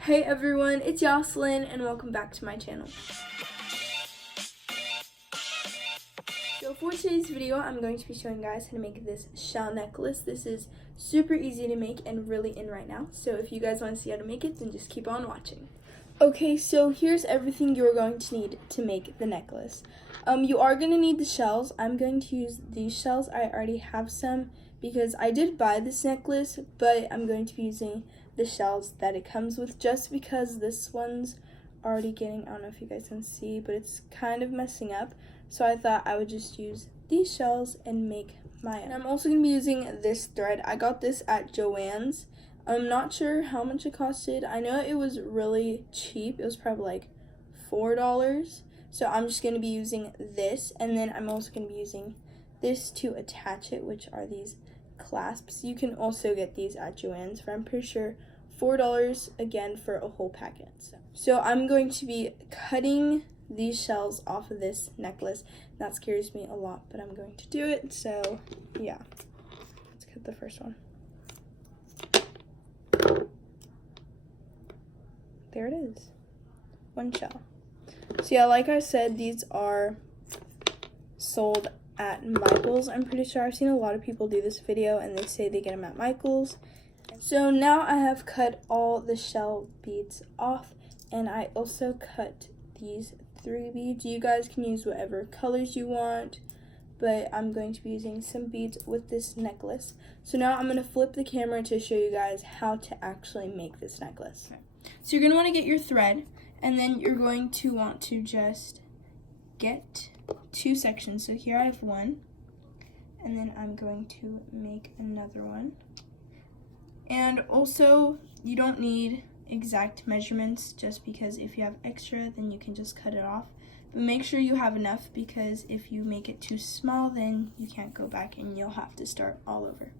Hey everyone, it's Jocelyn and welcome back to my channel. So for today's video, I'm going to be showing you guys how to make this shell necklace. This is super easy to make and really in right now. So if you guys want to see how to make it, then just keep on watching. Okay, so here's everything you're going to need to make the necklace. You are going to need the shells. I'm going to use these shells. I already have some because I did buy this necklace, but I'm going to be using the shells that it comes with just because this one's already getting, I don't know if you guys can see, but it's kind of messing up. So I thought I would just use these shells and make my own. And I'm also going to be using this thread. I got this at Joann's. I'm not sure how much it costed. I know it was really cheap. It was probably like $4. So I'm just going to be using this. And then I'm also going to be using this to attach it, which are these clasps. You can also get these at Joann's for, I'm pretty sure, $4 again for a whole packet. So I'm going to be cutting these shells off of this necklace. That scares me a lot, but I'm going to do it. So yeah, let's cut the first one. There it is, one shell. So yeah, like I said, these are sold at Michael's. I'm pretty sure I've seen a lot of people do this video and they say they get them at Michael's. So now I have cut all the shell beads off, and I also cut these 3 beads. You guys can use whatever colors you want, but I'm going to be using some beads with this necklace. So now I'm going to flip the camera to show you guys how to actually make this necklace. Okay. So you're going to want to get your thread, and then you're going to want to just get 2 sections. So here I have one, and then I'm going to make another one. And also, you don't need exact measurements, just because if you have extra, then you can just cut it off. But make sure you have enough, because if you make it too small, then you can't go back and you'll have to start all over.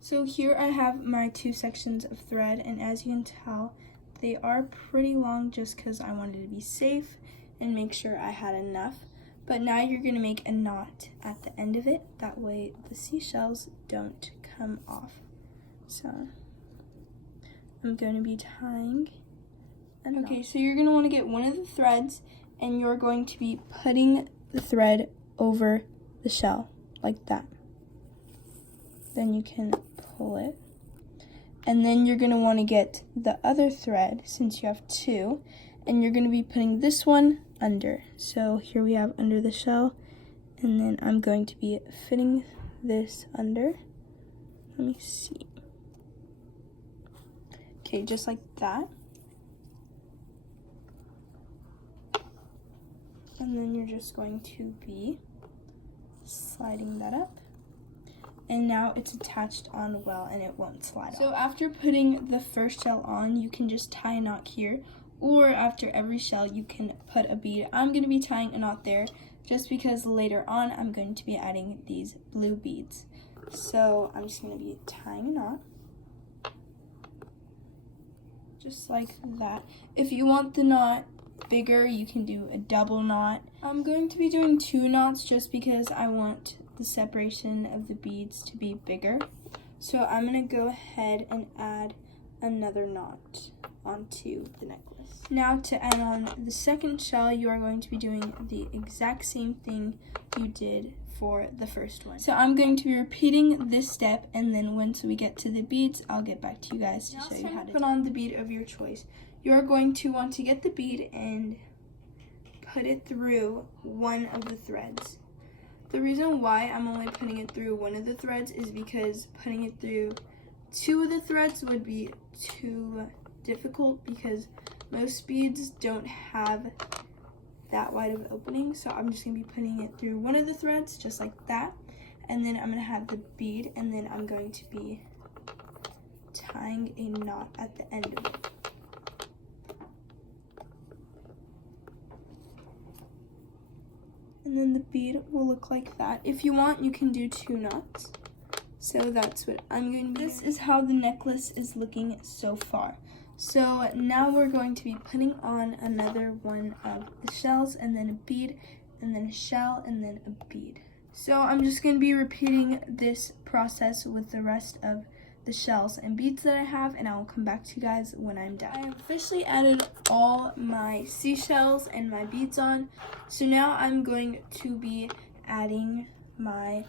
So here I have my 2 sections of thread, and as you can tell, they are pretty long just because I wanted to be safe and make sure I had enough. But now you're going to make a knot at the end of it. That way the seashells don't come off. So I'm going to be tying a knot. Okay, so you're going to want to get one of the threads, and you're going to be putting the thread over the shell like that. Then you can pull it. And then you're going to want to get the other thread, since you have 2, and you're going to be putting this one under. So here we have under the shell, and then I'm going to be fitting this under. Let me see. Okay, just like that. And then you're just going to be sliding that up. And now it's attached on well and it won't slide off. So after putting the first shell on, you can just tie a knot here, or after every shell you can put a bead. I'm going to be tying a knot there just because later on I'm going to be adding these blue beads. So I'm just going to be tying a knot. Just like that. If you want the knot bigger, you can do a double knot. I'm going to be doing 2 knots just because I want the separation of the beads to be bigger. So I'm going to go ahead and add another knot onto the necklace. Now to add on the second shell, you are going to be doing the exact same thing you did for the first one. So I'm going to be repeating this step, and then once we get to the beads, I'll get back to you guys to show you how to put on the bead of your choice. You're going to want to get the bead and put it through one of the threads. The reason why I'm only putting it through one of the threads is because putting it through 2 of the threads would be too difficult, because most beads don't have that wide of an opening. So I'm just going to be putting it through one of the threads just like that, and then I'm going to have the bead, and then I'm going to be tying a knot at the end of it. And then the bead will look like that. If you want, you can do 2 knots. So that's what I'm going to do. This is how the necklace is looking so far. So now we're going to be putting on another one of the shells, and then a bead, and then a shell, and then a bead. So I'm just going to be repeating this process with the rest of the shells and beads that I have, and I'll come back to you guys when I'm done. I officially added all my seashells and my beads on, so now I'm going to be adding my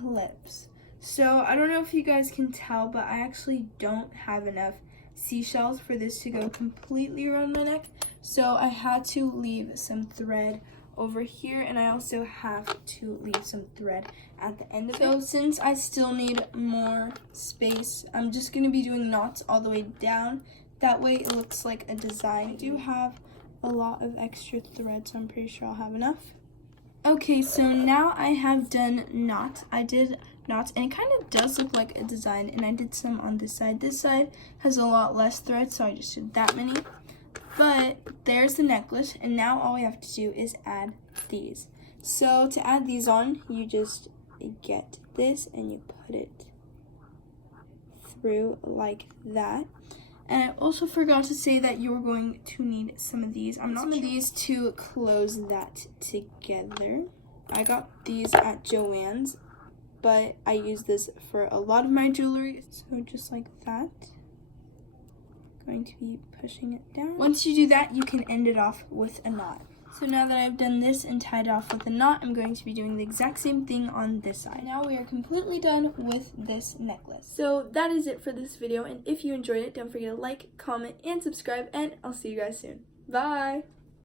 clips. So I don't know if you guys can tell, but I actually don't have enough seashells for this to go completely around my neck, so I had to leave some thread over here, and I also have to leave some thread at the end of it. So since I still need more space, I'm just going to be doing knots all the way down. That way it looks like a design. I do have a lot of extra thread, so I'm pretty sure I'll have enough. Okay, so now I have done knots. I did knots, and it kind of does look like a design, and I did some on this side. This side has a lot less thread, so I just did that many. But there's the necklace, and now all we have to do is add these. So to add these on, you just get this and you put it through like that. And I also forgot to say that you're going to need some of these. Some of these to close that together. I got these at Joann's, but I use this for a lot of my jewelry. So just like that. Going to be pushing it down. Once you do that, you can end it off with a knot. So now that I've done this and tied it off with a knot, I'm going to be doing the exact same thing on this side. Now we are completely done with this necklace. So that is it for this video, and if you enjoyed it, don't forget to like, comment, and subscribe, and I'll see you guys soon. Bye!